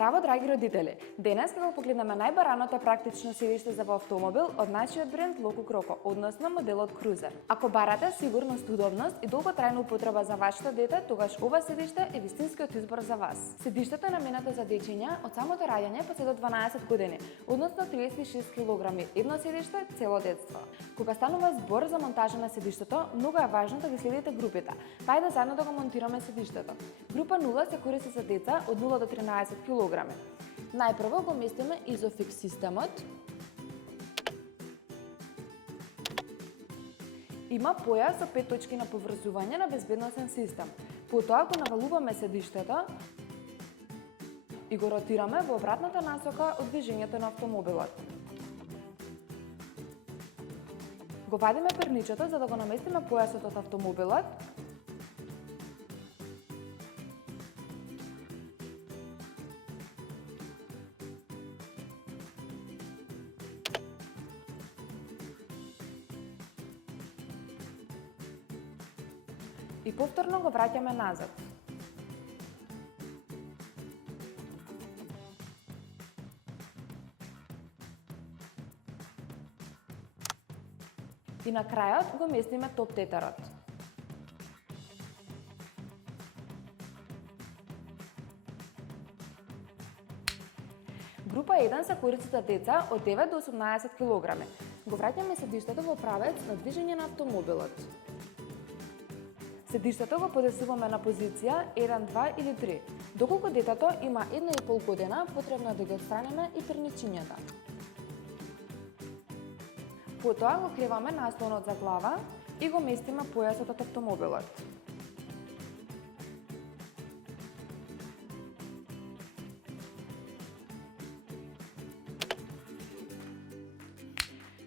Здраво, драги родители! Денес ќе го погледнеме најбараното практично седиште за во автомобил од нашиот бренд Loco Croco, односно моделот Cruiser. Ако барате сигурност, удобност и долготрајна употреба за вашето дете, тогаш ова седиште е вистинскиот избор за вас. Седиштето е наменето за дечиња од самото раѓање па се до 12 години, односно 36 кг, едно седиште цело детство. Кога станува збор за монтажа на седиштето, многу е важно да ги следите групите. Ајде заедно да го монтираме седиштето. Група 0 се користи за деца од 0 до 13 кг. Најпрво го местиме Isofix системот. Има појас со 5 точки на поврзување на безбедносен систем. Потоа го навалуваме седиштето и го ротираме во обратната насока од движењето на автомобилот. Го вадиме перничето за да го наместиме појасот од автомобилот. И повторно го враќаме назад. И на крајот го местиме топ тетерот. Група 1 се користи за деца од 9 до 18 кг. Го враќаме седиштето во правец на движење на автомобилот. Седиштето го подесуваме на позиција 1, 2 или 3. Доколку детето има 1,5 година, потребно да ги отстраниме и перничињата. Потоа го криваме наслонот за глава и го местиме појасот од автомобилот.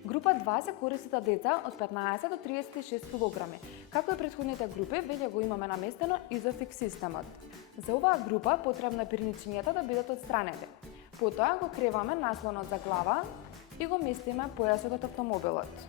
Група 2 се користи за деца од 15 до 36 кг. Како и претходните групи, веќе го имаме наместено Isofix системот. За оваа група потребно е перничињата да бидат отстранети. Потоа го креваме наслонот за глава и го местиме појасот од автомобилот.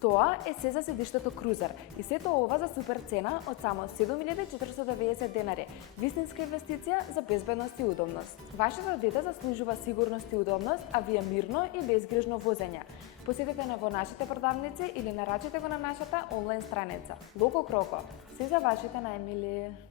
Тоа е се за седиштето Cruiser и сето ова за супер цена од само 7.490 денари. Вистинска инвестиција за безбедност и удобност. Вашето дете заслужува сигурност и удобност, а вие мирно и безгрижно возење. Посетете не во нашите продавници или нарачете го на нашата онлайн страница. Loco Croco, се за вашите најмили.